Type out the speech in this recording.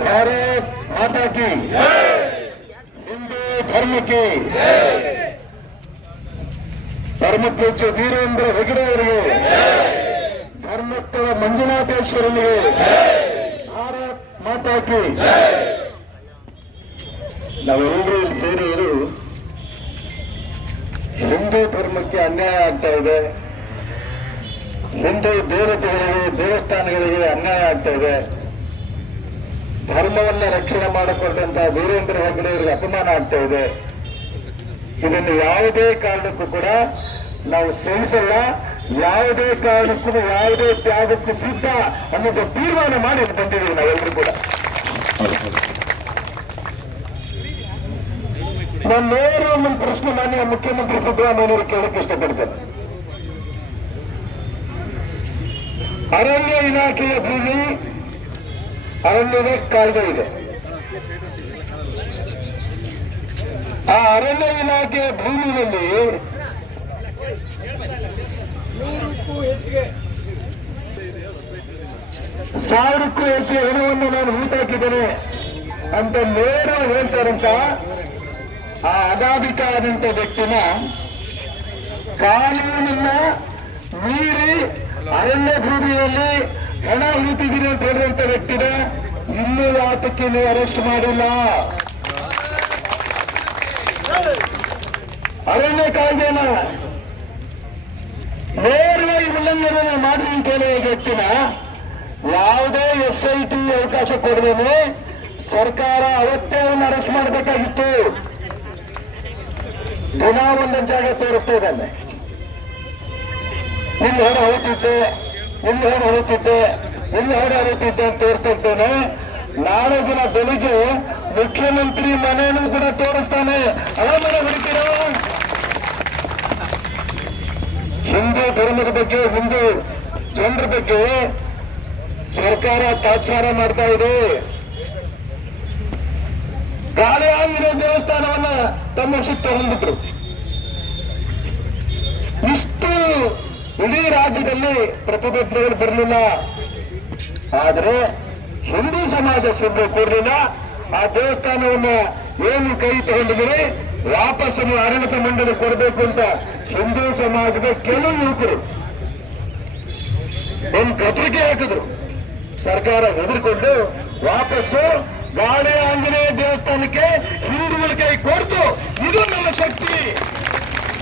भारत माता की, हिंदू धर्म की, ಧರ್ಮಪೂಜ್ಯ ವೀರೇಂದ್ರ ಹೆಗಡೆ ಅವರಿಗೆ, ಧರ್ಮಸ್ಥಳ ಮಂಜುನಾಥೇಶ್ವರನಿಗೆ ಭಾರತ್ ಮಾತಾ ಕಿ. ನಾವೆಲ್ಲರೂ ಇಲ್ಲಿ ಸೇರಿದರು ಹಿಂದೂ ಧರ್ಮಕ್ಕೆ ಅನ್ಯಾಯ ಆಗ್ತಾ ಇದೆ, ಹಿಂದೂ ದೇವತೆಗಳಿಗೆ ದೇವಸ್ಥಾನಗಳಿಗೆ ಅನ್ಯಾಯ ಆಗ್ತಾ ಇದೆ, ಧರ್ಮವನ್ನ ರಕ್ಷಣೆ ಮಾಡಿಕೊಂಡಂತಹ ವೀರೇಂದ್ರ ಹೆಗಡೆ ಅವರಿಗೆ ಅಪಮಾನ ಆಗ್ತಾ ಇದೆ. ಇದನ್ನು ಯಾವುದೇ ಕಾರಣಕ್ಕೂ ಕೂಡ ನಾವು ಸಹಿಸಲ್ಲ, ಯಾವುದೇ ಕಾರಣಕ್ಕೂ ಯಾವುದೇ ತ್ಯಾಗಕ್ಕೂ ಸಿದ್ಧ ಅನ್ನೋದು ತೀರ್ಮಾನ ಮಾಡಿ ಬಂದಿದ್ದೀವಿ ನಾವೆಲ್ಲರೂ ಕೂಡ. ನಾನು ನೇರ ಒಂದು ಪ್ರಶ್ನೆ ಮಾನ್ಯ ಮುಖ್ಯಮಂತ್ರಿ ಸಿದ್ದರಾಮಯ್ಯವರು ಕೇಳಕ್ಕೆ ಇಷ್ಟಪಡ್ತೇನೆ. ಅರಣ್ಯ ಇಲಾಖೆಯ ಭೂಮಿ, ಅರಣ್ಯದ ಕಾಯ್ದೆ ಇದೆ. ಆ ಅರಣ್ಯ ಇಲಾಖೆಯ ಭೂಮಿಯಲ್ಲಿ 1000ಕ್ಕೂ ಹೆಚ್ಚು ಹಣವನ್ನು ನಾನು ಹೂತಾಕಿದ್ದೇನೆ ಅಂತ ನೇರ ಹೇಳ್ತಾರಂತ ಆ ಅಗಾಧಿಕಾದಂತ ವ್ಯಕ್ತಿನ ಕಾನೂನನ್ನ ಮೀರಿ ಅರಣ್ಯ ಭೂಮಿಯಲ್ಲಿ ಹಣ ಹೂತಿದ್ದೀರಿ ಅಂತ ಹೇಳುವಂತ ವ್ಯಕ್ತಿನ ಇನ್ನೂ ಯಾತಕ್ಕೆ ನೀವು ಅರೆಸ್ಟ್ ಮಾಡಿಲ್ಲ? ಅರಣ್ಯ ಕಾಯ್ದೆನ ನೇರವಾಗಿ ಉಲ್ಲಂಘನೆ ಮಾಡಿ ಅಂತ ಹೇಳಿ ವ್ಯಕ್ತಿನ ಯಾವುದೇ SIT ಅವಕಾಶ ಕೊಡದೇನೆ ಸರ್ಕಾರ ಅವತ್ತೇ ಅವನ್ನ ಅರೆಸ್ಟ್ ಮಾಡಬೇಕಾಗಿತ್ತು. ದಿನ ಒಂದೊಂದು ಜಾಗ ತೋರಿಸ್ತಾ ಇದ್ದಾನೆ, ಇಲ್ಲಿ ಹೊರ ಹೊರತಿದ್ದೆ, ಇಲ್ಲಿ ಹೊರ ಹೊರತಿದ್ದೆ, ಇಲ್ಲಿ ಹೊರ ಹೊರತಿದ್ದೆ ಅಂತ ತೋರಿಸ್ತಾ ಇದ್ದೇನೆ. ನಾಳೆ ದಿನ ಬೆಳಿಗ್ಗೆ ಮುಖ್ಯಮಂತ್ರಿ ಮನೆಯನ್ನು ಕೂಡ ತೋರಿಸ್ತಾನೆ. ಅವಮಾನ ಹೊಡಿತೀರೋ? ಹಿಂದೂ ಧರ್ಮದ ಬಗ್ಗೆ, ಹಿಂದೂ ಜನರ ಬಗ್ಗೆ ಸರ್ಕಾರ ತಾತ್ಸಾರ ಮಾಡ್ತಾ ಇದೆ. ಗಾಳಿ ಆಂಜನೇಯ ದೇವಸ್ಥಾನವನ್ನ ತಮ್ಮ ವಶಕ್ಕೆ ತಗೊಂಡ್ಬಿಟ್ರು. ಇಷ್ಟು ಇಡೀ ರಾಜ್ಯದಲ್ಲಿ ಪ್ರತಿಭಟನೆಗಳು ಬರಲಿಲ್ಲ, ಆದರೆ ಹಿಂದೂ ಸಮಾಜ ಸುಮ್ಮನೆ ಕೂರಲಿಲ್ಲ. ಆ ದೇವಸ್ಥಾನವನ್ನ ಏನು ಕೈ ತಗೊಂಡಿದ್ರೆ ವಾಪಸ್ ಆಡಳಿತ ಮಂಡಳಿ ಕೊಡಬೇಕು ಅಂತ ಹಿಂದೂ ಸಮಾಜದ ಕೆಲವು ಯುವಕರು ಒಂದು ಪತ್ರಿಕೆ ಹಾಕಿದ್ರು. ಸರ್ಕಾರ ಹೆದರ್ಕೊಂಡು ವಾಪಸ್ಸು ಗಾಳಿ ಆಂಜನೇಯ ದೇವಸ್ಥಾನಕ್ಕೆ ಹಿಂದೂಗಳ ಕೈ ಕೊಡ್ತು. ಇದು ನಮ್ಮ ಶಕ್ತಿ.